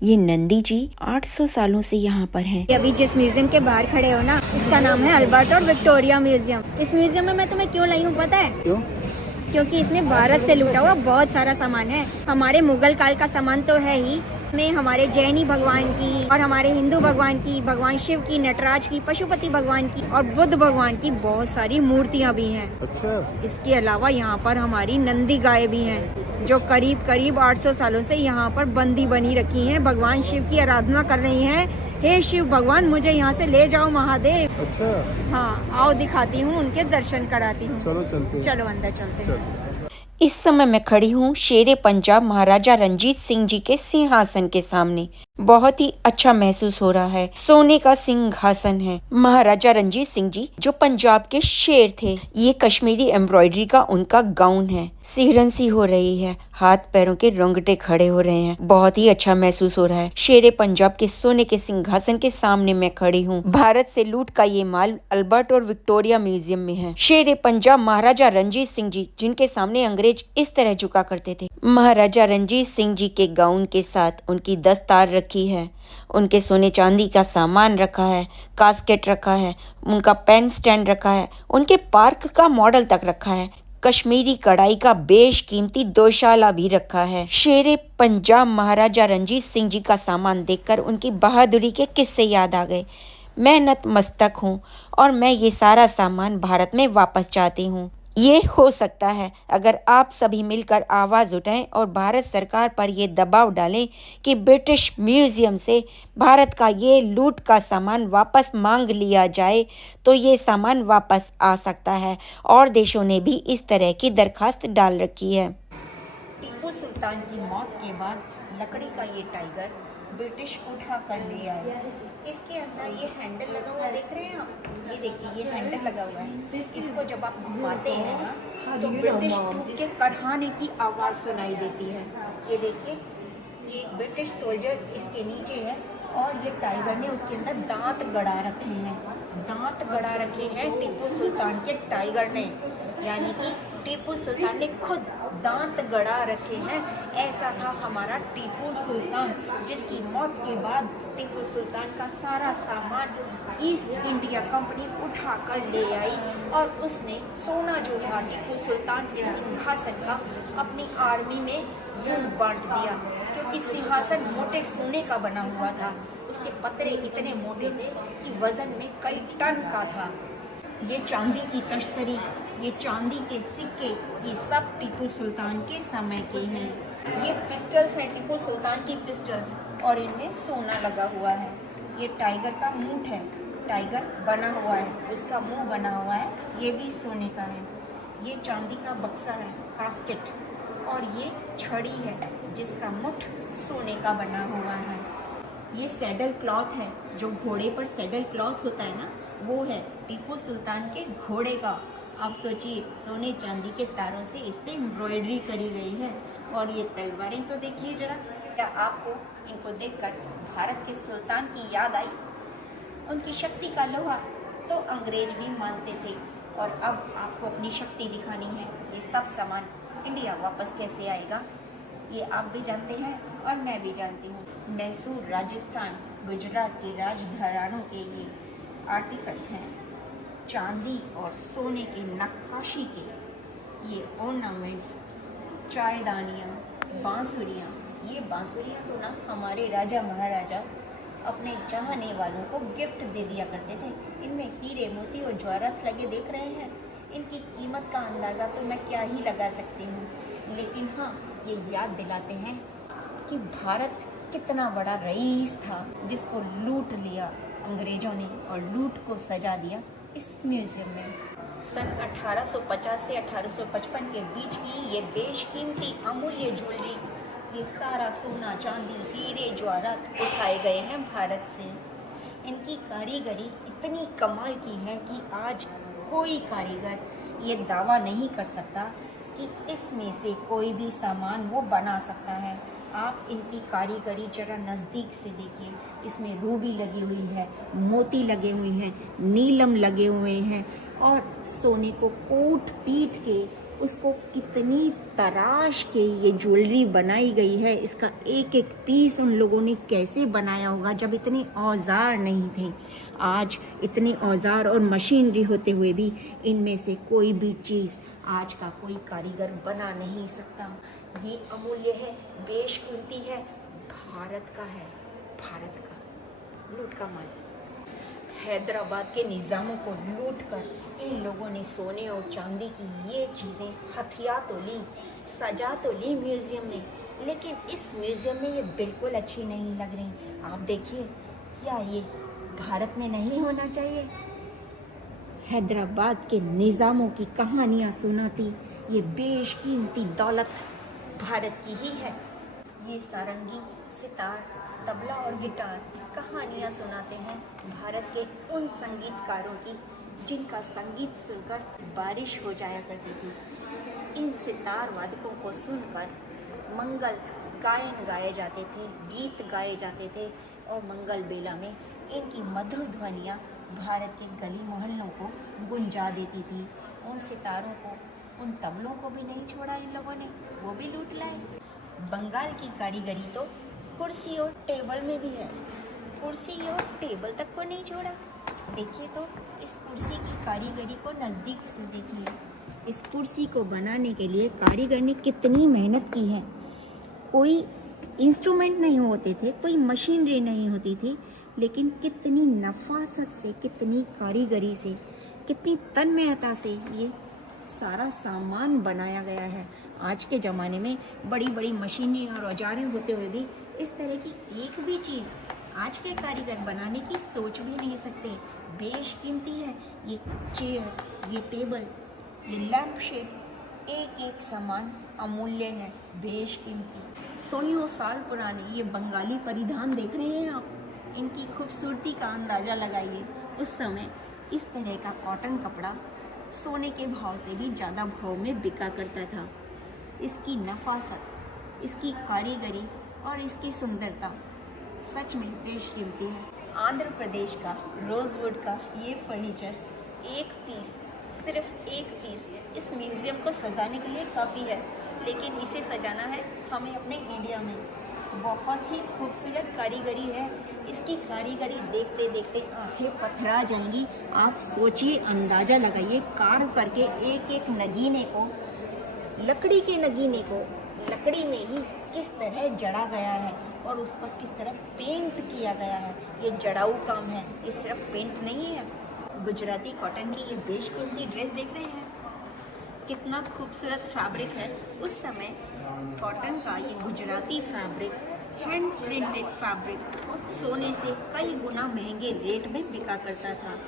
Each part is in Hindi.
ये नंदी जी 800 सालों से यहाँ पर हैं। अभी जिस म्यूजियम के बाहर खड़े हो ना, इसका नाम है अल्बर्ट और विक्टोरिया म्यूजियम। इस म्यूजियम में मैं तुम्हें क्यों लाई हूँ पता है? क्यों? क्योंकि इसमें भारत से लूटा हुआ बहुत सारा सामान है। हमारे मुगल काल का सामान तो है ही, में हमारे जैनी भगवान की और हमारे हिंदू भगवान की, भगवान शिव की, नटराज की, पशुपति भगवान की और बुद्ध भगवान की बहुत सारी मूर्तियाँ भी हैं। अच्छा। इसके अलावा यहाँ पर हमारी नंदी गाय भी हैं, जो करीब करीब 800 सालों से यहाँ पर बंदी बनी रखी हैं। भगवान शिव की आराधना कर रही हैं। हे शिव भगवान, मुझे यहाँ से ले जाओ महादेव। अच्छा। हाँ, आओ दिखाती हूँ, उनके दर्शन कराती हूँ। चलो चलते हैं। चलो अंदर चलते हैं। इस समय मैं खड़ी हूँ शेरे पंजाब महाराजा रंजीत सिंह जी के सिंहासन के सामने। बहुत ही अच्छा महसूस हो रहा है। सोने का सिंहासन है। महाराजा रंजीत सिंह जी जो पंजाब के शेर थे। ये कश्मीरी एम्ब्रॉयडरी का उनका गाउन है। सिहरन सी हो रही है, हाथ पैरों के रोंगटे खड़े हो रहे हैं। बहुत ही अच्छा महसूस हो रहा है। शेरे पंजाब के सोने के सिंहासन के सामने मैं खड़ी हूँ। भारत से लूट का ये माल अल्बर्ट और विक्टोरिया म्यूजियम में है। शेरे पंजाब महाराजा रंजीत सिंह जी, जिनके सामने अंग्रेज इस तरह झुका करते थे। महाराजा रंजीत सिंह जी के गाउन के साथ उनकी दस्तार रखी है, उनके सोने चांदी का सामान रखा है, कास्केट रखा है, उनका पेन स्टैंड रखा है, उनके पार्क का मॉडल तक रखा है। कश्मीरी कढ़ाई का बेशकीमती दोशाला भी रखा है। शेरे पंजाब महाराजा रंजीत सिंह जी का सामान देखकर उनकी बहादुरी के किस्से याद आ गए। मैं नतमस्तक हूँ और मैं ये सारा सामान भारत में वापस चाहती हूँ। ये हो सकता है अगर आप सभी मिलकर आवाज़ उठाएं और भारत सरकार पर ये दबाव डालें कि ब्रिटिश म्यूजियम से भारत का ये लूट का सामान वापस मांग लिया जाए, तो ये सामान वापस आ सकता है। और देशों ने भी इस तरह की दरखास्त डाल रखी है। टीपू सुल्तान की मौत के बाद लकड़ी का ये टाइगर ब्रिटिश उठा कर ले आए। इसके अंदर ये हैंडल लगा हुआ देख रहे हैं आप? ये देखिए, ये हैंडल लगा हुआ है। इसको जब आप घुमाते हैं ना, तो ब्रिटिश ट्रूप के करहाने की आवाज़ सुनाई देती है। ये देखिए, ये ब्रिटिश सोल्जर इसके नीचे है और ये टाइगर ने उसके अंदर दांत गड़ा रखे हैं। दांत गड़ा रखे हैं टीपू सुल्तान के टाइगर ने, यानी कि टीपू सुल्तान ने खुद दांत गड़ा रखे हैं। ऐसा था हमारा टीपू सुल्तान, जिसकी मौत के बाद टीपू सुल्तान का सारा सामान ईस्ट इंडिया कंपनी उठा कर ले आई और उसने सोना जो था टीपू सुल्तान के सिंहासन का अपनी आर्मी में यूं बांट दिया, क्योंकि सिंहासन मोटे सोने का बना हुआ था। उसके पतरे इतने मोटे थे कि वजन में कई टन का था। ये चांदी की तश्तरी, ये चांदी के सिक्के, ये सब टीपू सुल्तान के समय के हैं। ये पिस्टल्स हैं, टीपू सुल्तान की पिस्टल्स, और इनमें सोना लगा हुआ है। ये टाइगर का मूंछ है, टाइगर बना हुआ है, उसका मुंह बना हुआ है, ये भी सोने का है। ये चांदी का बक्सा है, कास्केट, और ये छड़ी है जिसका मुठ सोने का बना हुआ है। ये सैडल क्लॉथ है, जो घोड़े पर सैडल क्लॉथ होता है ना, वो है टीपू सुल्तान के घोड़े का। आप सोचिए, सोने चांदी के तारों से इस पे एम्ब्रॉयडरी करी गई है। और ये तलवारें तो देखिए जरा। क्या आपको इनको देखकर भारत के सुल्तान की याद आई? उनकी शक्ति का लोहा तो अंग्रेज भी मानते थे, और अब आपको अपनी शक्ति दिखानी है। ये सब सामान इंडिया वापस कैसे आएगा, ये आप भी जानते हैं और मैं भी जानती हूँ। मैसूर, राजस्थान, गुजरात के राजघरानों के ये आर्टिफैक्ट हैं, चांदी और सोने की नक्काशी के ये ऑर्नामेंट्स, चायदानियाँ, बांसुरियाँ। ये बांसुरियाँ तो ना हमारे राजा महाराजा अपने चाहने वालों को गिफ्ट दे दिया करते थे। इनमें हीरे, मोती और जवाहरात लगे देख रहे हैं। इनकी कीमत का अंदाज़ा तो मैं क्या ही लगा सकती हूँ, लेकिन हाँ, ये याद दिलाते हैं कि भारत कितना बड़ा रईस था, जिसको लूट लिया अंग्रेज़ों ने और लूट को सजा दिया इस म्यूज़ियम में। सन 1850 से 1855 के बीच की ये बेशकीमती अमूल्य ज्वेलरी, ये सारा सोना, चांदी, हीरे, जवाहरात उठाए गए हैं भारत से। इनकी कारीगरी इतनी कमाल की है कि आज कोई कारीगर ये दावा नहीं कर सकता कि इसमें से कोई भी सामान वो बना सकता है। आप इनकी कारीगरी जरा नज़दीक से देखिए। इसमें रूबी लगी हुई है, मोती लगे हुए हैं, नीलम लगे हुए हैं, और सोने को कूट पीट के उसको कितनी तराश के ये ज्वेलरी बनाई गई है, इसका एक एक पीस उन लोगों ने कैसे बनाया होगा जब इतने औजार नहीं थे। आज इतने औजार और मशीनरी होते हुए भी इनमें से कोई भी चीज़ आज का कोई कारीगर बना नहीं सकता। ये अमूल्य है, बेशकीमती है, भारत का है, भारत का लूट का माल। हैदराबाद के निज़ामों को लूटकर इन लोगों ने सोने और चांदी की ये चीज़ें हथिया तो ली, सजा तो ली म्यूज़ियम में, लेकिन इस म्यूज़ियम में ये बिल्कुल अच्छी नहीं लग रही। आप देखिए, क्या ये भारत में नहीं होना चाहिए? हैदराबाद के निज़ामों की कहानियाँ सुनाती ये बेशकीमती दौलत भारत की ही है। ये सारंगी, सितार, तबला और गिटार कहानियाँ सुनाते हैं भारत के उन संगीतकारों की जिनका संगीत सुनकर बारिश हो जाया करती थी। इन सितार वादकों को सुनकर मंगल गायन गाए जाते थे, गीत गाए जाते थे और मंगल बेला में इनकी मधुर ध्वनियाँ भारत के गली मोहल्लों को गुंजा देती थी। उन सितारों को, उन तबलों को भी नहीं छोड़ा इन लोगों ने, वो भी लूट लाए। बंगाल की कारीगरी तो कुर्सी और टेबल में भी है, कुर्सी और टेबल तक को नहीं छोड़ा। देखिए तो इस कुर्सी की कारीगरी को नज़दीक से देखिए। इस कुर्सी को बनाने के लिए कारीगर ने कितनी मेहनत की है। कोई इंस्ट्रूमेंट नहीं होते थे, कोई मशीनरी नहीं होती थी, लेकिन कितनी नफासत से, कितनी कारीगरी से, कितनी तन्मयता से ये सारा सामान बनाया गया है। आज के ज़माने में बड़ी बड़ी मशीनें और औजारें होते हुए भी इस तरह की एक भी चीज़ आज के कारीगर बनाने की सोच भी नहीं सकते। बेशकीमती है ये चेयर, ये टेबल, ये लैंप शेड, एक एक सामान अमूल्य है, बेशकीमती। सौयों साल पुराने ये बंगाली परिधान देख रहे हैं आप, इनकी खूबसूरती का अंदाज़ा लगाइए। उस समय इस तरह का कॉटन कपड़ा सोने के भाव से भी ज़्यादा भाव में बिका करता था। इसकी नफासत, इसकी कारीगरी और इसकी सुंदरता सच में बेशकीमती है। आंध्र प्रदेश का रोजवुड का ये फर्नीचर एक पीस, सिर्फ एक पीस इस म्यूज़ियम को सजाने के लिए काफ़ी है, लेकिन इसे सजाना है हमें अपने इंडिया में। बहुत ही खूबसूरत कारीगरी है, इसकी कारीगरी देखते देखते आंखें पथरा जाएंगी। आप सोचिए, अंदाज़ा लगाइए, कार्व करके एक एक नगीने को, लकड़ी के नगीने को लकड़ी में ही किस तरह जड़ा गया है और उस पर किस तरह पेंट किया गया है। ये जड़ाऊ काम है, ये सिर्फ पेंट नहीं है। गुजराती कॉटन की ये बेशकीमती ड्रेस देख रहे हैं, कितना खूबसूरत फैब्रिक है। उस समय कॉटन का ये Gujarati fabric, hand printed fabric सोने से कई गुना महंगे रेट में बिका करता था।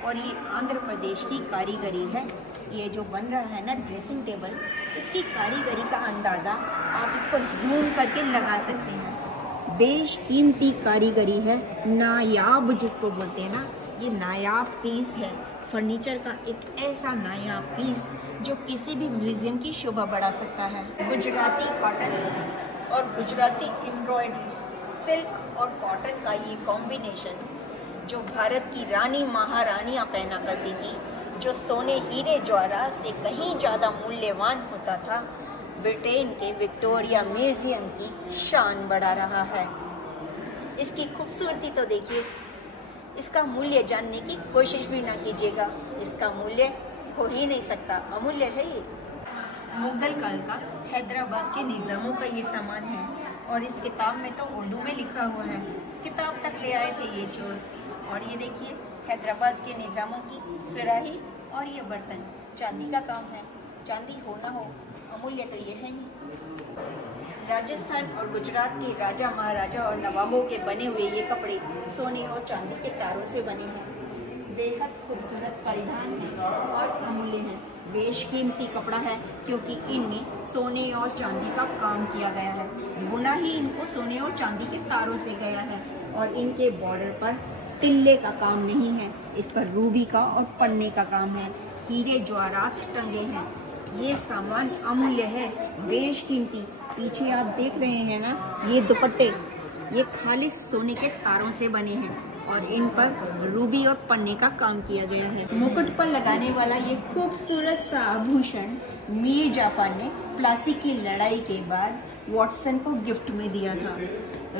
और ये आंध्र प्रदेश की कारीगरी है। ये जो बन रहा है ना ड्रेसिंग टेबल, इसकी कारीगरी का अंदाज़ा आप इसको जूम करके लगा सकते हैं। बेशकीमती कारीगरी है, नायाब जिसको बोलते हैं ना, ये नायाब पीस है। फर्नीचर का एक ऐसा नायाब पीस जो किसी भी म्यूज़ियम की शोभा बढ़ा सकता है। गुजराती कॉटन और गुजराती एम्ब्रॉयडरी, सिल्क और कॉटन का ये कॉम्बिनेशन जो भारत की रानी महारानियाँ पहना करती थी, जो सोने हीरे जवाहरात से कहीं ज़्यादा मूल्यवान होता था, ब्रिटेन के विक्टोरिया म्यूज़ियम की शान बढ़ा रहा है। इसकी खूबसूरती तो देखिए, इसका मूल्य जानने की कोशिश भी ना कीजिएगा, इसका मूल्य हो ही नहीं सकता, अमूल्य है ये। मुगल काल का हैदराबाद के निज़ामों का ये सामान है और इस किताब में तो उर्दू में लिखा हुआ है। किताब तक ले आए थे ये चोर। और ये देखिए, हैदराबाद के निज़ामों की सुराही और ये बर्तन चांदी का काम है। चांदी हो ना हो, अमूल्य तो ये है ही। राजस्थान और गुजरात के राजा महाराजा और नवाबों के बने हुए ये कपड़े सोने और चांदी के तारों से बने हैं। बेहद खूबसूरत परिधान है और अमूल्य है। बेशकीमती कपड़ा है क्योंकि इनमें सोने और चांदी का काम किया गया है। बुना ही इनको सोने और चांदी के तारों से गया है और इनके बॉर्डर पर तिल्ले का काम नहीं है, इस पर रूबी का और पन्ने का काम है। हीरे जवाहरात टंगे हैं। ये सामान अमूल्य है, बेशकीमती। पीछे आप देख रहे हैं ना, ये दुपट्टे ये खालिस सोने के तारों से बने हैं और इन पर रूबी और पन्ने का काम किया गया है। मुकुट पर लगाने वाला ये खूबसूरत सा आभूषण मीर जाफर ने प्लासी की लड़ाई के बाद वॉटसन को गिफ्ट में दिया था।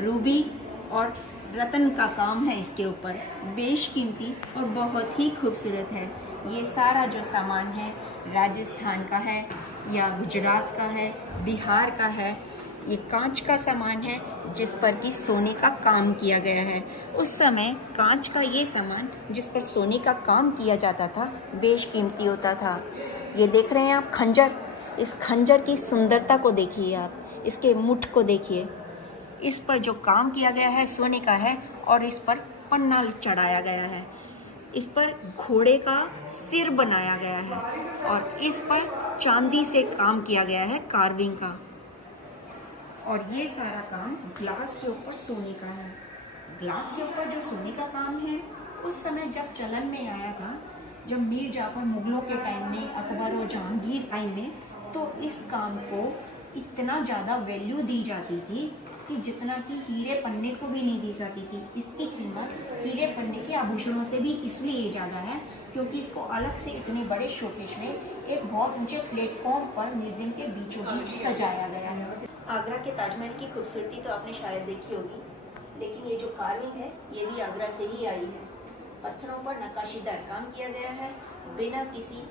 रूबी और रतन का काम है इसके ऊपर, बेशकीमती और बहुत ही खूबसूरत है। ये सारा जो सामान है राजस्थान का है या गुजरात का है, बिहार का है। ये कांच का सामान है जिस पर कि सोने का काम किया गया है। उस समय कांच का ये सामान जिस पर सोने का काम किया जाता था बेशकीमती होता था। ये देख रहे हैं आप खंजर, इस खंजर की सुंदरता को देखिए आप, इसके मुठ को देखिए। इस पर जो काम किया गया है सोने का है और इस पर पन्ना चढ़ाया गया है। इस पर घोड़े का सिर बनाया गया है और इस पर चांदी से काम किया गया है, कार्विंग का। और ये सारा काम ग्लास के ऊपर सोने का है। ग्लास के ऊपर जो सोने का काम है उस समय जब चलन में आया था, जब मीर जाफर मुगलों के टाइम में, अकबर और जहांगीर टाइम में, तो इस काम को इतना ज़्यादा वैल्यू दी जाती थी कि जितना कि हीरे पन्ने को भी नहीं दी जाती थी। इसकी कीमत हीरे पन्ने के आभूषणों से भी इसलिए ज़्यादा है क्योंकि इसको अलग से इतने बड़े शोकेस में एक बहुत ऊंचे प्लेटफॉर्म पर म्यूजियम के बीचों बीच सजाया गया है। आगरा के ताजमहल की खूबसूरती तो आपने शायद देखी होगी, लेकिन ये जो कार्विंग है ये भी आगरा से ही आई है। पत्थरों पर नक्काशीदार काम किया गया है, बिना किसी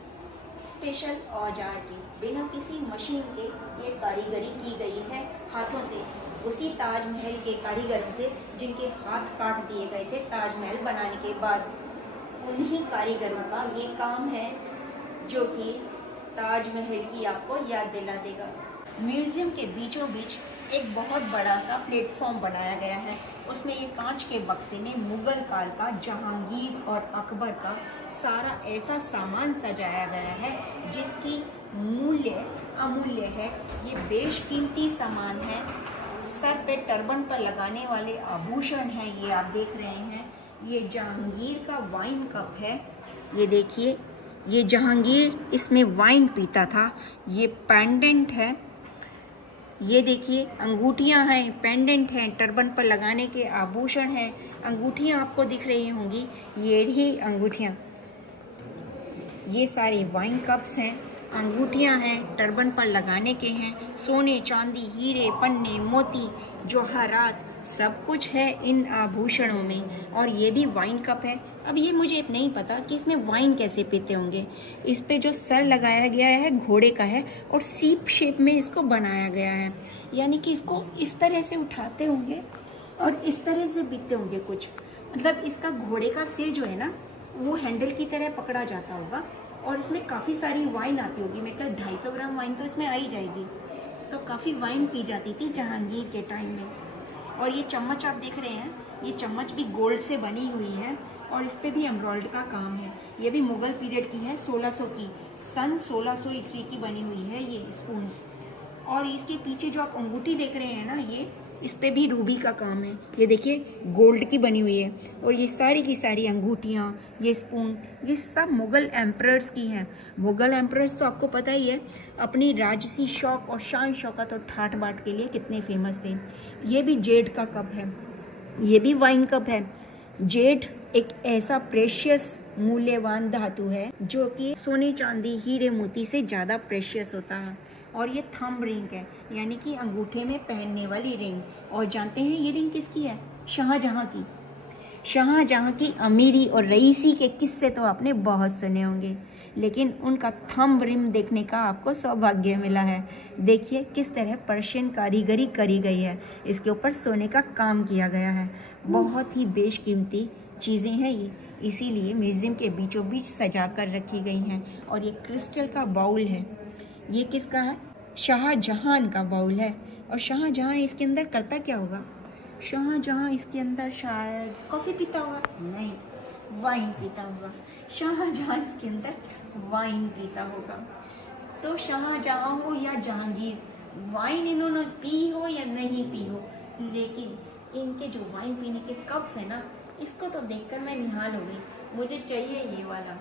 स्पेशल औजार के, बिना किसी मशीन के ये कारीगरी की गई है हाथों से, उसी ताजमहल के कारीगरों से जिनके हाथ काट दिए गए थे ताजमहल बनाने के बाद। उन्हीं कारीगरों का ये काम है जो कि ताजमहल की आपको याद दिला देगा। म्यूजियम के बीचों बीच एक बहुत बड़ा सा प्लेटफॉर्म बनाया गया है। उसमें ये कांच के बक्से में मुगल काल का, जहांगीर और अकबर का सारा ऐसा सामान सजाया गया है जिसकी मूल्य अमूल्य है। ये बेशकीमती सामान है। सर पे टर्बन पर लगाने वाले आभूषण हैं, ये आप देख रहे हैं। ये जहांगीर का वाइन कप है, ये देखिए, ये जहांगीर इसमें वाइन पीता था। ये पेंडेंट है, ये देखिए, अंगूठियां हैं, पेंडेंट हैं, टर्बन पर लगाने के आभूषण हैं। अंगूठियां आपको दिख रही होंगी, ये ही अंगूठियां, ये सारे वाइन कप्स हैं, अंगूठियां हैं, टर्बन पर लगाने के हैं। सोने, चांदी, हीरे, पन्ने, मोती, जवाहरात सब कुछ है इन आभूषणों में। और ये भी वाइन कप है। अब ये मुझे नहीं पता कि इसमें वाइन कैसे पीते होंगे। इस पे जो सर लगाया गया है घोड़े का है और सीप शेप में इसको बनाया गया है, यानी कि इसको इस तरह से उठाते होंगे और इस तरह से पीते होंगे कुछ। मतलब इसका घोड़े का सिर जो है ना वो हैंडल की तरह पकड़ा जाता होगा और इसमें काफ़ी सारी वाइन आती होगी। मेरे ख्याल 250 ग्राम वाइन तो इसमें आ ही जाएगी। तो काफ़ी वाइन पी जाती थी जहांगीर के टाइम में। और ये चम्मच आप देख रहे हैं, ये चम्मच भी गोल्ड से बनी हुई है और इस पर भी एम्ब्रॉयडरी का काम है। ये भी मुग़ल पीरियड की है, 1600 की, सन 1600 ईस्वी की बनी हुई है ये स्पून्स। और इसके पीछे जो आप अंगूठी देख रहे हैं ना, ये इस पे भी रूबी का काम है। ये देखिए गोल्ड की बनी हुई है। और ये सारी की सारी अंगूठियाँ, ये स्पून, ये सब मुग़ल एम्परर्स की हैं। मुग़ल एम्परर्स तो आपको पता ही है, अपनी राजसी शौक और शान शौकत और ठाट बाट के लिए कितने फेमस थे। ये भी जेड का कप है, ये भी वाइन कप है। जेड एक ऐसा प्रेशियस मूल्यवान धातु है जो कि सोने, चांदी, हीरे, मोती से ज़्यादा प्रेशियस होता है। और ये थंब रिंग है, यानी कि अंगूठे में पहनने वाली रिंग। और जानते हैं ये रिंग किसकी है? शाहजहां की। शाहजहां की अमीरी और रईसी के किस्से तो आपने बहुत सुने होंगे, लेकिन उनका थंब रिंग देखने का आपको सौभाग्य मिला है। देखिए किस तरह पर्शियन कारीगरी करी गई है, इसके ऊपर सोने का काम किया गया है। बहुत ही बेशकीमती चीज़ें हैं ये, इसीलिए म्यूज़ियम के बीचों बीच सजा कर रखी गई हैं। और ये क्रिस्टल का बाउल है, ये किसका है? शाहजहां का बाउल है। और शाहजहां इसके अंदर करता क्या होगा? शाहजहां इसके अंदर शायद कॉफ़ी पीता होगा, नहीं, वाइन पीता होगा। शाहजहां इसके अंदर वाइन पीता होगा। तो शाहजहां हो या जहांगीर, वाइन इन्होंने पी हो या नहीं पी हो, लेकिन इनके जो वाइन पीने के कप्स हैं ना, इसको तो देखकर मैं निहाल हो गई। मुझे चाहिए ये वाला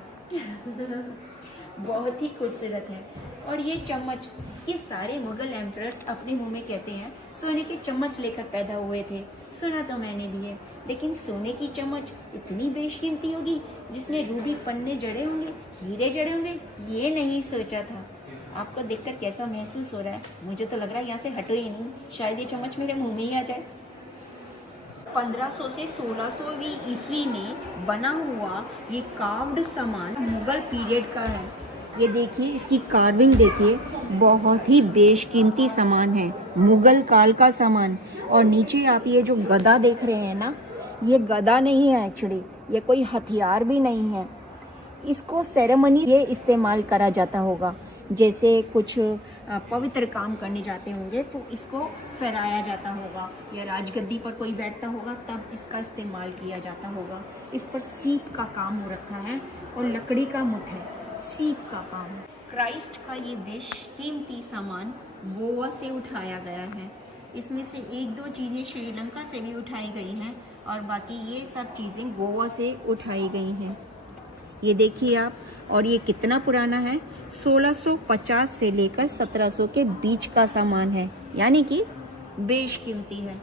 बहुत ही खूबसूरत है। और ये चम्मच, ये सारे मुग़ल एम्परर्स अपने मुंह में कहते हैं सोने के चम्मच लेकर पैदा हुए थे, सुना तो मैंने भी है। लेकिन सोने की चम्मच इतनी बेशकीमती होगी जिसमें रूबी पन्ने जड़े होंगे, हीरे जड़े होंगे, ये नहीं सोचा था। आपको देखकर कैसा महसूस हो रहा है? मुझे तो लग रहा है यहाँ से हटो ही नहीं, शायद ये चम्मच मेरे मुंह में ही आ जाए। 1500 से 1600वीं ईस्वी में बना हुआ ये कार्व्ड सामान मुगल पीरियड का है। ये देखिए, इसकी कार्विंग देखिए, बहुत ही बेशकीमती सामान है, मुगल काल का सामान। और नीचे आप ये जो गदा देख रहे हैं ना, ये गदा नहीं है एक्चुअली, ये कोई हथियार भी नहीं है। इसको सेरेमनी ये इस्तेमाल करा जाता होगा, जैसे कुछ पवित्र काम करने जाते होंगे तो इसको फहराया जाता होगा, या राजगद्दी पर कोई बैठता होगा तब इसका इस्तेमाल किया जाता होगा। इस पर सीप का काम हो रखा है और लकड़ी का मुठ है, सीप का काम। क्राइस्ट का ये बेशकीमती सामान गोवा से उठाया गया है। इसमें से एक दो चीज़ें श्रीलंका से भी उठाई गई हैं और बाकी ये सब चीज़ें गोवा से उठाई गई हैं। ये देखिए आप, और ये कितना पुराना है, 1650 से लेकर 1700 के बीच का सामान है, यानी कि बेशकीमती है।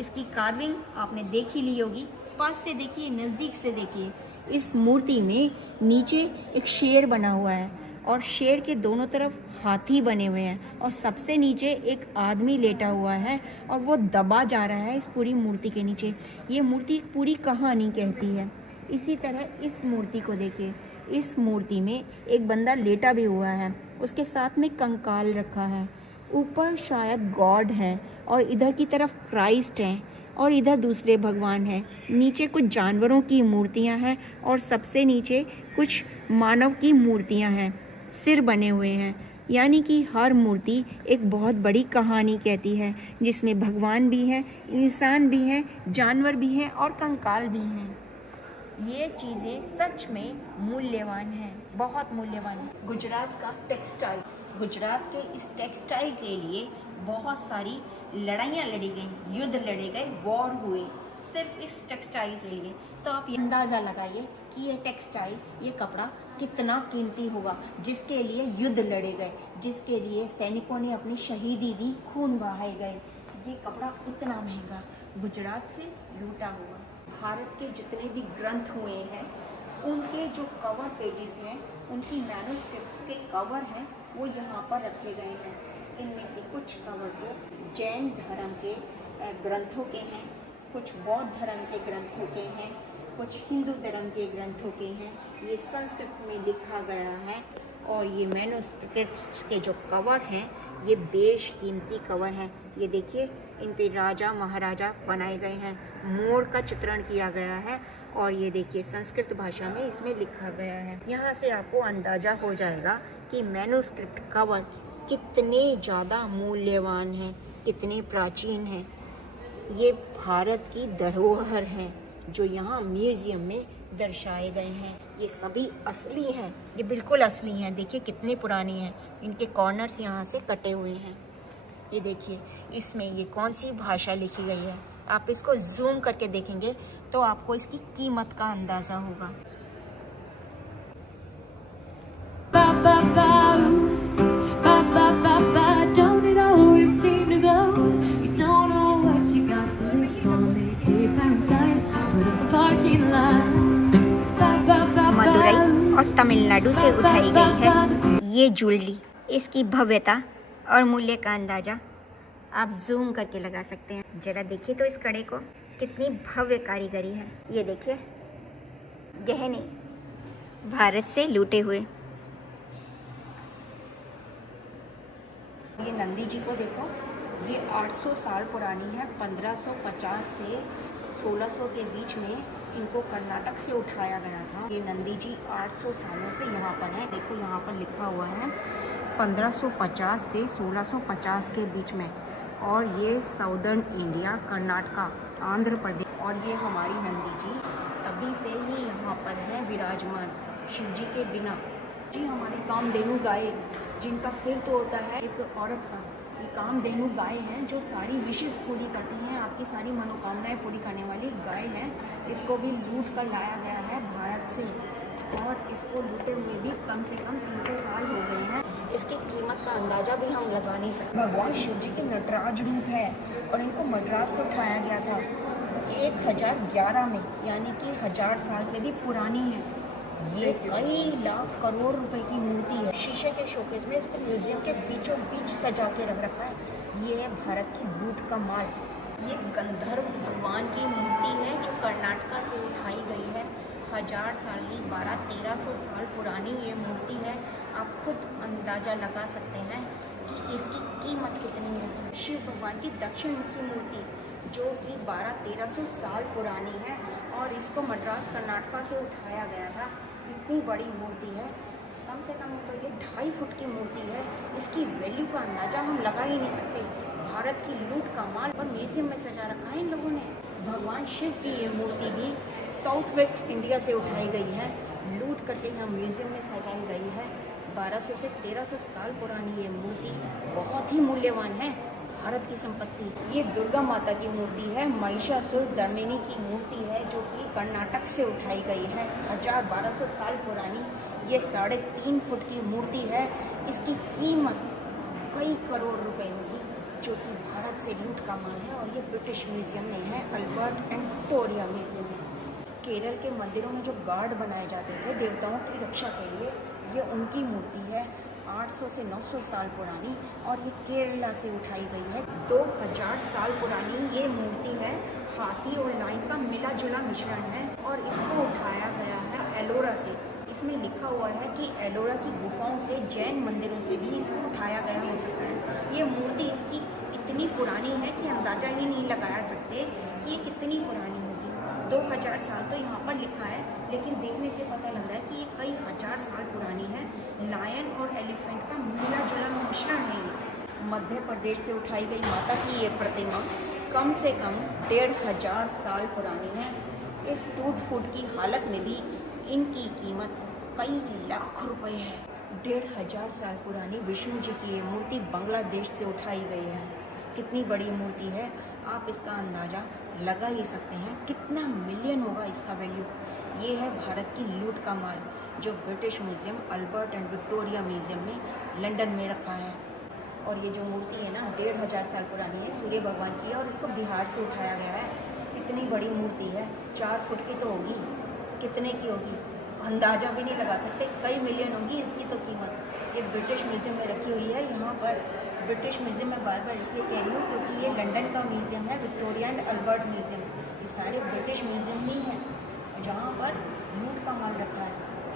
इसकी कार्विंग आपने देख ही ली होगी, पास से देखिए, नज़दीक से देखिए। इस मूर्ति में नीचे एक शेर बना हुआ है और शेर के दोनों तरफ हाथी बने हुए हैं और सबसे नीचे एक आदमी लेटा हुआ है और वो दबा जा रहा है इस पूरी मूर्ति के नीचे। ये मूर्ति पूरी कहानी कहती है। इसी तरह इस मूर्ति को देखिए, इस मूर्ति में एक बंदा लेटा भी हुआ है, उसके साथ में कंकाल रखा है, ऊपर शायद गॉड है और इधर की तरफ क्राइस्ट है और इधर दूसरे भगवान हैं। नीचे कुछ जानवरों की मूर्तियां हैं और सबसे नीचे कुछ मानव की मूर्तियां हैं, सिर बने हुए हैं। यानी कि हर मूर्ति एक बहुत बड़ी कहानी कहती है, जिसमें भगवान भी हैं, इंसान भी हैं, जानवर भी हैं और कंकाल भी हैं। ये चीज़ें सच में मूल्यवान हैं, बहुत मूल्यवान है। गुजरात का टेक्सटाइल, गुजरात के इस टेक्सटाइल के लिए बहुत सारी लड़ाइयाँ लड़ी गई, युद्ध लड़े गए, वॉर हुए सिर्फ इस टेक्सटाइल के लिए। तो आप ये अंदाज़ा लगाइए कि ये टेक्सटाइल, ये कपड़ा कितना कीमती होगा, जिसके लिए युद्ध लड़े गए, जिसके लिए सैनिकों ने अपनी शहीदी दी, खून बहाए गए। ये कपड़ा इतना महंगा गुजरात से लूटा हुआ। भारत के जितने भी ग्रंथ हुए हैं उनके जो कवर पेजेस हैं, उनकी मैन्युस्क्रिप्ट्स के कवर हैं, वो यहाँ पर रखे गए हैं। इनमें से कुछ कवर तो जैन धर्म के ग्रंथों के हैं, कुछ बौद्ध धर्म के ग्रंथों के हैं, कुछ हिंदू धर्म के ग्रंथों के हैं। ये संस्कृत में लिखा गया है और ये मैन्युस्क्रिप्ट्स के जो कवर हैं ये बेशकीमती कवर हैं। ये देखिए, इन पे राजा महाराजा बनाए गए हैं, मोर का चित्रण किया गया है और ये देखिए संस्कृत भाषा में इसमें लिखा गया है। यहाँ से आपको अंदाज़ा हो जाएगा कि मैन्युस्क्रिप्ट कवर कितने ज़्यादा मूल्यवान हैं, कितने प्राचीन हैं। ये भारत की धरोहर हैं जो यहाँ म्यूज़ियम में दर्शाए गए हैं। ये सभी असली हैं, ये बिल्कुल असली हैं। देखिए कितने पुरानी हैं, इनके कॉर्नर्स यहाँ से कटे हुए हैं। ये देखिए, इसमें ये कौन सी भाषा लिखी गई है। आप इसको जूम करके देखेंगे तो आपको इसकी कीमत का अंदाज़ा होगा। मदुरई और तमिलनाडु से उठाई गई है ये ज्वेलरी। इसकी भव्यता और मूल्य का अंदाज़ा आप जूम करके लगा सकते हैं। जरा देखिए तो इस कड़े को, कितनी भव्य कारीगरी है। ये देखिए, गहने भारत से लूटे हुए। ये नंदी जी को देखो, ये 800 साल पुरानी है। 1550 से 1600 के बीच में इनको कर्नाटक से उठाया गया था। ये नंदी जी 800 सालों से यहाँ पर है। देखो यहाँ पर लिखा हुआ है 1550 से 1650 के बीच में, और ये साउदर्न इंडिया, कर्नाटका, आंध्र प्रदेश। और ये हमारी नंदी जी तभी से ही यहाँ पर है विराजमान, शिव जी के बिना। जी हमारे कामधेनु गाय, जिनका सिर तो होता है एक औरत का, ये कामधेनु गाय हैं जो सारी विशेष पूरी करती हैं, आपकी सारी मनोकामनाएं पूरी करने वाली गाय हैं। इसको भी लूट कर लाया गया है भारत से, और इसको लूटे हुए भी कम से कम 300 साल हो गए हैं। इसकी कीमत का अंदाज़ा भी हम लगा नहीं सकते। भगवान शिव जी के नटराज रूप है और इनको मद्रास से उठाया गया था 1011 में, यानी कि 1000 साल से भी पुरानी है। ये कई लाख करोड़ रुपए की मूर्ति है। शीशे के शोकेस में इसको म्यूजियम के बीचों बीच सजा के रख रखा है। ये है भारत की लूट का माल। ये गंधर्व भगवान की मूर्ति है जो कर्नाटका से उठाई गई है। 1000 साल की 1200-1300 साल पुरानी ये मूर्ति है। आप खुद अंदाज़ा लगा सकते हैं कि इसकी कीमत कितनी है। शिव भगवान की दक्षिण मुखी मूर्ति जो कि 1200-1300 साल पुरानी है और इसको मद्रास कर्नाटका से उठाया गया था। इतनी बड़ी मूर्ति है, कम से कम तो ये 2.5 फुट की मूर्ति है। इसकी वैल्यू का अंदाज़ा हम लगा ही नहीं सकते। भारत की लूट का माल और म्यूजियम में सजा रखा है इन लोगों ने। भगवान शिव की ये मूर्ति भी साउथ वेस्ट इंडिया से उठाई गई है, लूट करके यहाँ म्यूजियम में सजाई गई है। 1200 से 1300 साल पुरानी ये मूर्ति बहुत ही मूल्यवान है, भारत की संपत्ति। ये दुर्गा माता की मूर्ति है, महिषासुर दर्मिनी की मूर्ति है जो कि कर्नाटक से उठाई गई है। 1200 साल पुरानी ये 3.5 फुट की मूर्ति है। इसकी कीमत कई करोड़ रुपए होगी, जो कि भारत से लूट का माल है और ये ब्रिटिश म्यूजियम में है, अल्बर्ट एंड विक्टोरिया म्यूजियम में। केरल के मंदिरों में जो गार्ड बनाए जाते थे देवताओं की रक्षा के लिए, ये उनकी मूर्ति है। 800 से 900 साल पुरानी और ये केरला से उठाई गई है। 2000 साल पुरानी ये मूर्ति है। हाथी और लाइन का मिला जुला मिश्रण है और इसको उठाया गया है एलोरा से। इसमें लिखा हुआ है कि एलोरा की गुफाओं से, जैन मंदिरों से भी इसको उठाया गया हो सकता है। ये मूर्ति इसकी इतनी पुरानी है कि अंदाज़ा ही नहीं लगाया सकते कि ये कितनी पुरानी होगी। 2000 साल तो यहाँ पर लिखा है, लेकिन देखने से पता लग रहा है कि ये कई हजार साल पुरानी है। लायन और एलिफेंट का मिला जुला मिश्रण है ये। मध्य प्रदेश से उठाई गई माता की ये प्रतिमा कम से कम 1500 साल पुरानी है। इस टूट फूट की हालत में भी इनकी कीमत कई लाख रुपए है। 1500 साल पुरानी विष्णु जी की ये मूर्ति बांग्लादेश से उठाई गई है। कितनी बड़ी मूर्ति है, आप इसका अंदाज़ा लगा ही सकते हैं कितना मिलियन होगा इसका वैल्यू। ये है भारत की लूट का माल जो British museum, Albert and Victoria museum में लंदन में रखा है। और ये जो मूर्ति है ना 1500 साल पुरानी है, सूर्य भगवान की है और इसको बिहार से उठाया गया है। इतनी बड़ी मूर्ति है, 4 फुट की तो होगी, कितने की होगी अंदाज़ा भी नहीं लगा सकते, कई मिलियन होगी इसकी तो कीमत। ये ब्रिटिश म्यूजियम में रखी हुई है। यहाँ पर ब्रिटिश म्यूजियम में बार बार इसलिए कह रही हूँ क्योंकि ये लंदन का म्यूजियम है, विक्टोरिया एंड अल्बर्ट म्यूजियम, ये सारे ब्रिटिश म्यूजियम ही हैं जहाँ पर लूट का माल रखा है।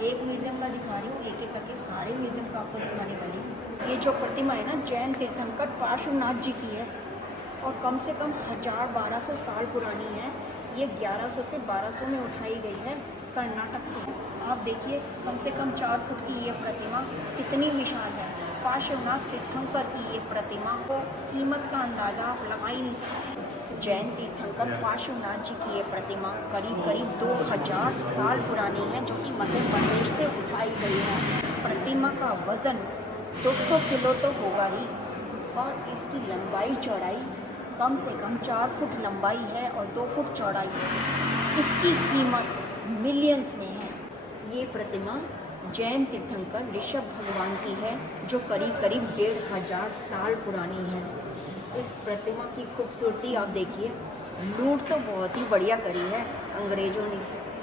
एक म्यूजियम का दिखा रही हूँ, एक एक करके सारे म्यूजियम का आपको दिखाने वाली हूँ। ये जो प्रतिमा है ना जैन तीर्थंकर पार्श्वनाथ जी की है और कम से कम 1200 साल पुरानी है। ये 1100 से 1200 में उठाई गई है कर्नाटक से। आप देखिए कम से कम 4 फुट की ये प्रतिमा कितनी विशाल है। पार्श्वनाथ तीर्थंकर की ये प्रतिमा को कीमत का अंदाज़ा आप लगा ही नहीं सकते। जैन तीर्थंकर पार्श्वनाथ जी की ये प्रतिमा करीब 2000 साल पुरानी है जो कि मध्य प्रदेश से उठाई गई है। इस प्रतिमा का वज़न 200 किलो तो होगा ही और इसकी लंबाई चौड़ाई कम से कम 4 फुट लंबाई है और 2 फुट चौड़ाई है। इसकी कीमत मिलियंस में है। ये प्रतिमा जैन तीर्थंकर ऋषभ भगवान की है जो करीब 1500 साल पुरानी है। इस प्रतिमा की खूबसूरती आप देखिए। लूट तो बहुत ही बढ़िया करी है अंग्रेज़ों ने,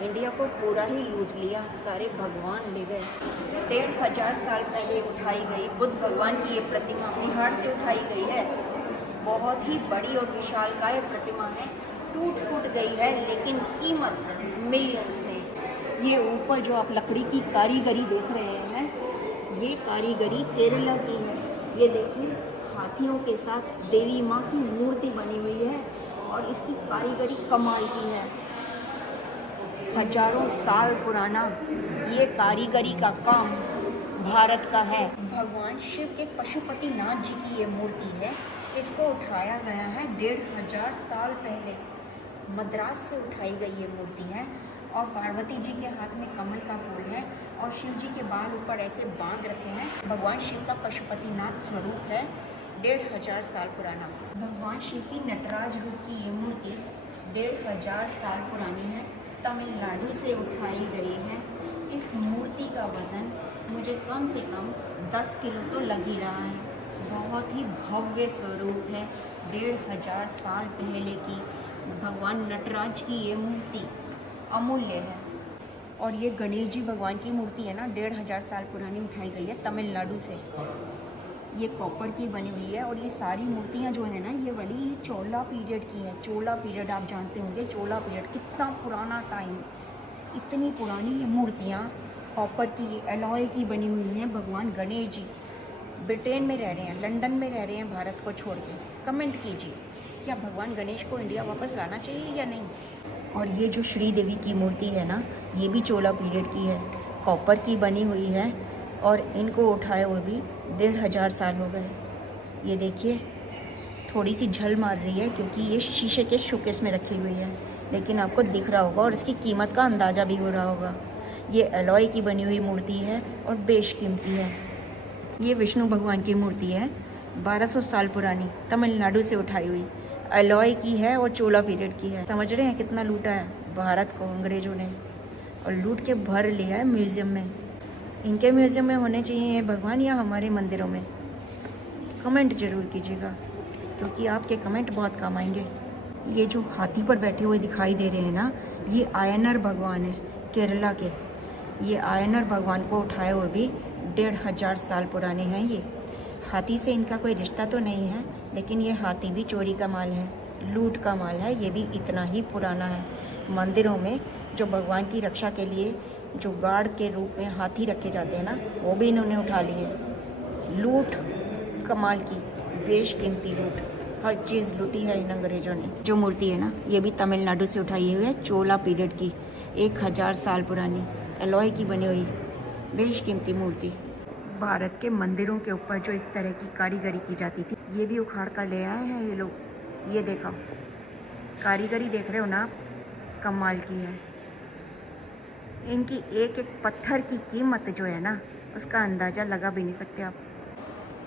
इंडिया को पूरा ही लूट लिया, सारे भगवान ले गए। 1500 साल पहले उठाई गई बुद्ध भगवान की ये प्रतिमा बिहार से उठाई गई है। बहुत ही बड़ी और विशालकाय प्रतिमा है, टूट फूट गई है लेकिन कीमत मिलियंस में। ये ऊपर जो आप लकड़ी की कारीगरी देख रहे हैं, ये कारीगरी केरला की है। ये देखिए हाथियों के साथ देवी माँ की मूर्ति बनी हुई है और इसकी कारीगरी कमाल की है। हजारों साल पुराना ये कारीगरी का काम भारत का है। भगवान शिव के पशुपतिनाथ जी की ये मूर्ति है। इसको उठाया गया है 1500 साल पहले, मद्रास से उठाई गई ये मूर्ति है और पार्वती जी के हाथ में कमल का फूल है और शिव जी के बाल ऊपर ऐसे बांध रखे हैं। भगवान शिव का पशुपतिनाथ स्वरूप है, 1500 साल पुराना। भगवान शिव की नटराज रूप की ये मूर्ति 1500 साल पुरानी है, तमिलनाडु से उठाई गई है। इस मूर्ति का वज़न मुझे कम से कम 10 किलो तो लग ही रहा है। बहुत ही भव्य स्वरूप है। 1500 साल पहले की भगवान नटराज की ये मूर्ति अमूल्य है। और ये गणेश जी भगवान की मूर्ति है ना, 1500 साल पुरानी उठाई गई है तमिलनाडु से। ये कॉपर की बनी हुई है। और ये सारी मूर्तियाँ जो है ना, ये चोला पीरियड की है। चोला पीरियड आप जानते होंगे, चोला पीरियड कितना पुराना टाइम, इतनी पुरानी ये मूर्तियाँ कॉपर की एलॉय की बनी हुई हैं। भगवान गणेश जी ब्रिटेन में रह रहे हैं, लंदन में रह रहे हैं भारत को छोड़ के। कमेंट कीजिए, क्या भगवान गणेश को इंडिया वापस लाना चाहिए या नहीं। और ये जो श्री देवी की मूर्ति है ना, ये भी चोला पीरियड की है, कॉपर की बनी हुई है। और इनको उठाए हुए भी 1500 साल हो गए। ये देखिए, थोड़ी सी झल मार रही है क्योंकि ये शीशे के शोकेस में रखी हुई है, लेकिन आपको दिख रहा होगा और इसकी कीमत का अंदाज़ा भी हो रहा होगा। ये एलॉय की बनी हुई मूर्ति है और बेशकीमती है। ये विष्णु भगवान की मूर्ति है, 1200 साल पुरानी, तमिलनाडु से उठाई हुई, एलॉय की है और चोला पीरियड की है। समझ रहे हैं कितना लूटा है भारत को अंग्रेजों ने, और लूट के भर लिया है म्यूज़ियम में। इनके म्यूज़ियम में होने चाहिए ये भगवान या हमारे मंदिरों में। कमेंट ज़रूर कीजिएगा क्योंकि आपके कमेंट बहुत काम आएंगे। ये जो हाथी पर बैठे हुए दिखाई दे रहे हैं ना, ये आयनर भगवान है केरला के। ये आयनर भगवान को उठाए हुए भी 1500 साल पुराने हैं। ये हाथी से इनका कोई रिश्ता तो नहीं है, लेकिन ये हाथी भी चोरी का माल है, लूट का माल है। ये भी इतना ही पुराना है। मंदिरों में जो भगवान की रक्षा के लिए जो गार्ड के रूप में हाथी रखे जाते हैं ना, वो भी इन्होंने उठा लिए। लूट कमाल की, बेशकीमती लूट, हर चीज़ लूटी है इन अंग्रेजों ने। जो मूर्ति है ना, ये भी तमिलनाडु से उठाई हुई है, चोला पीरियड की, 1000 साल पुरानी, एलॉय की बनी हुई बेशकीमती मूर्ति। भारत के मंदिरों के ऊपर जो इस तरह की कारीगरी की जाती थी, ये भी उखाड़ कर ले आए हैं ये लोग। ये देखो, कारीगरी देख रहे हो ना आप, कमाल की है। इनकी एक एक पत्थर की कीमत जो है ना, उसका अंदाज़ा लगा भी नहीं सकते आप।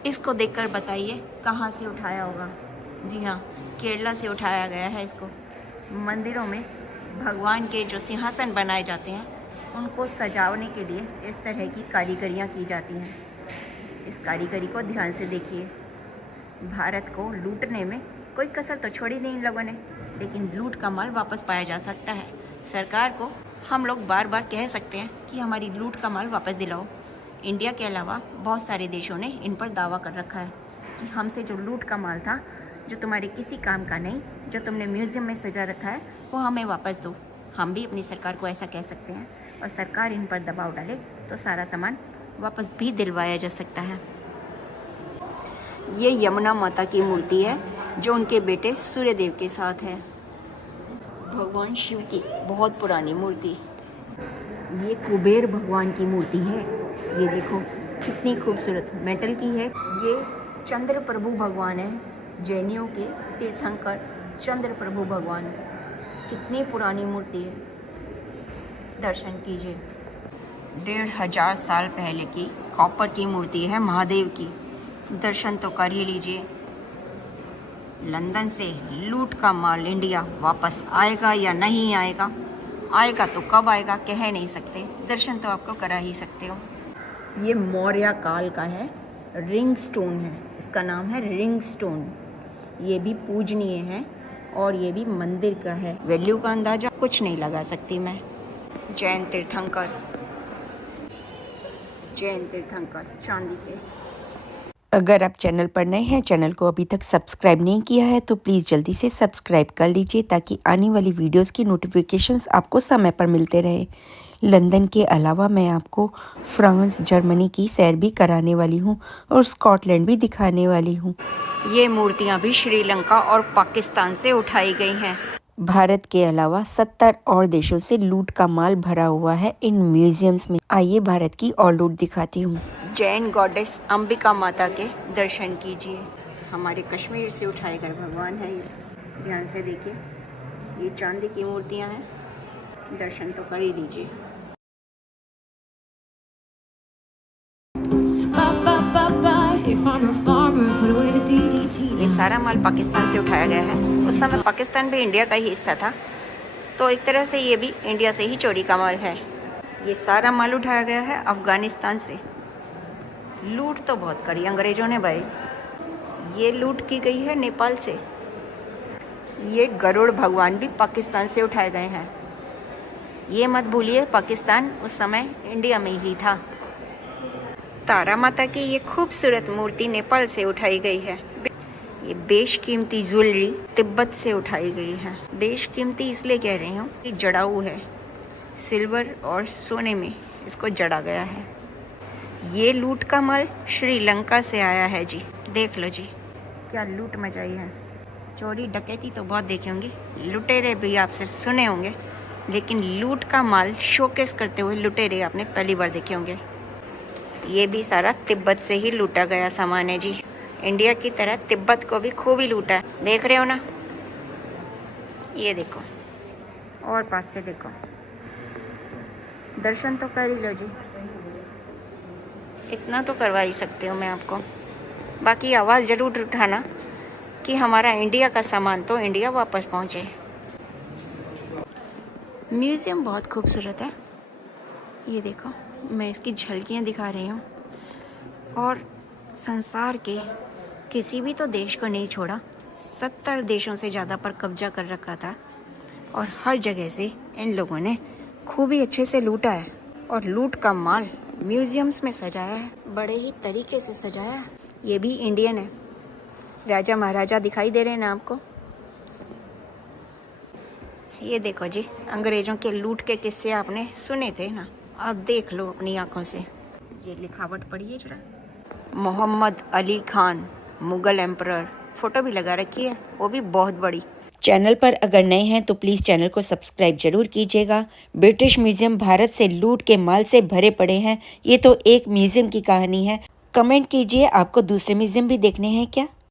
इसको देखकर बताइए कहाँ से उठाया होगा। जी हाँ, केरला से उठाया गया है इसको। मंदिरों में भगवान के जो सिंहासन बनाए जाते हैं, उनको सजाने के लिए इस तरह की कारीगरियाँ की जाती हैं। इस कारीगरी को ध्यान से देखिए। भारत को लूटने में कोई कसर तो छोड़ी नहीं इन लोगों ने, लेकिन लूट का माल वापस पाया जा सकता है। सरकार को हम लोग बार बार कह सकते हैं कि हमारी लूट का माल वापस दिलाओ। इंडिया के अलावा बहुत सारे देशों ने इन पर दावा कर रखा है कि हमसे जो लूट का माल था, जो तुम्हारे किसी काम का नहीं, जो तुमने म्यूज़ियम में सजा रखा है, वो हमें वापस दो। हम भी अपनी सरकार को ऐसा कह सकते हैं, और सरकार इन पर दबाव डाले तो सारा सामान वापस भी दिलवाया जा सकता है। ये यमुना माता की मूर्ति है जो उनके बेटे सूर्यदेव के साथ है। भगवान शिव की बहुत पुरानी मूर्ति। ये कुबेर भगवान की मूर्ति है। ये देखो कितनी खूबसूरत, मेटल की है। ये चंद्र प्रभु भगवान है, जैनियों के तीर्थंकर चंद्र प्रभु भगवान। कितनी पुरानी मूर्ति है, दर्शन कीजिए। 1500 साल पहले की कॉपर की मूर्ति है महादेव की। दर्शन तो कर ही लीजिए। लंदन से लूट का माल इंडिया वापस आएगा या नहीं आएगा, आएगा तो कब आएगा कह नहीं सकते, दर्शन तो आपको करा ही सकते हो। ये मौर्य काल का है, रिंग स्टोन है, इसका नाम है रिंग स्टोन। ये भी पूजनीय है और ये भी मंदिर का है। वैल्यू का अंदाजा कुछ नहीं लगा सकती मैं। जैन तीर्थंकर चांदी के। अगर आप चैनल पर नए हैं, चैनल को अभी तक सब्सक्राइब नहीं किया है तो प्लीज़ जल्दी से सब्सक्राइब कर लीजिए ताकि आने वाली वीडियोस की नोटिफिकेशंस आपको समय पर मिलते रहे। लंदन के अलावा मैं आपको फ्रांस, जर्मनी की सैर भी कराने वाली हूँ और स्कॉटलैंड भी दिखाने वाली हूँ। ये मूर्तियाँ भी श्रीलंका और पाकिस्तान से उठाई गई हैं। भारत के अलावा 70 और देशों से लूट का माल भरा हुआ है इन म्यूजियम्स में। आइए भारत की और लूट दिखाती हूँ। जैन गॉडेस अंबिका माता के दर्शन कीजिए। हमारे कश्मीर से उठाए गए भगवान है ये, ध्यान से देखिए। ये चांदी की मूर्तियाँ हैं, दर्शन तो कर ही लीजिए। ये सारा माल पाकिस्तान से उठाया गया है। उस समय पाकिस्तान भी इंडिया का ही हिस्सा था, तो एक तरह से ये भी इंडिया से ही चोरी का माल है। ये सारा माल उठाया गया है अफगानिस्तान से। लूट तो बहुत करी अंग्रेजों ने भाई। ये लूट की गई है नेपाल से। ये गरुड़ भगवान भी पाकिस्तान से उठाए गए हैं। ये मत भूलिए पाकिस्तान उस समय इंडिया में ही था। तारा माता की ये खूबसूरत मूर्ति नेपाल से उठाई गई है। ये बेशकीमती ज्वेलरी तिब्बत से उठाई गई है। बेशकीमती इसलिए कह रही हूँ कि जड़ाऊ है, सिल्वर और सोने में इसको जड़ा गया है। ये लूट का माल श्रीलंका से आया है जी। देख लो जी क्या लूट मचाई है। चोरी डकैती तो बहुत देखे होंगे, लुटेरे भी आपसे सुने होंगे, लेकिन लूट का माल शोकेस करते हुए लुटेरे आपने पहली बार देखे होंगे। ये भी सारा तिब्बत से ही लूटा गया सामान है जी। इंडिया की तरह तिब्बत को भी खूब ही लूटा है। देख रहे हो ना, ये देखो और पास से देखो, दर्शन तो कर ही लो जी। इतना तो करवा ही सकती हूँ मैं आपको। बाकी आवाज़ ज़रूर उठाना कि हमारा इंडिया का सामान तो इंडिया वापस पहुँचे। म्यूज़ियम बहुत खूबसूरत है। ये देखो मैं इसकी झलकियाँ दिखा रही हूँ। और संसार के किसी भी तो देश को नहीं छोड़ा, 70 देशों से ज़्यादा पर कब्जा कर रखा था और हर जगह से इन लोगों ने खूब ही अच्छे से लूटा है। और लूट का माल म्यूज़ियम्स में सजाया है, बड़े ही तरीके से सजाया है। ये भी इंडियन है। राजा महाराजा दिखाई दे रहे हैं ना आपको। ये देखो जी, अंग्रेज़ों के लूट के किस्से आपने सुने थे ना, अब देख लो अपनी आंखों से। ये लिखावट पढ़िए जरा, मोहम्मद अली खान मुगल एम्परर, फोटो भी लगा रखी है, वो भी बहुत बड़ी। चैनल पर अगर नए हैं तो प्लीज़ चैनल को सब्सक्राइब जरूर कीजिएगा। ब्रिटिश म्यूजियम भारत से लूट के माल से भरे पड़े हैं। ये तो एक म्यूजियम की कहानी है। कमेंट कीजिए आपको दूसरे म्यूजियम भी देखने हैं क्या।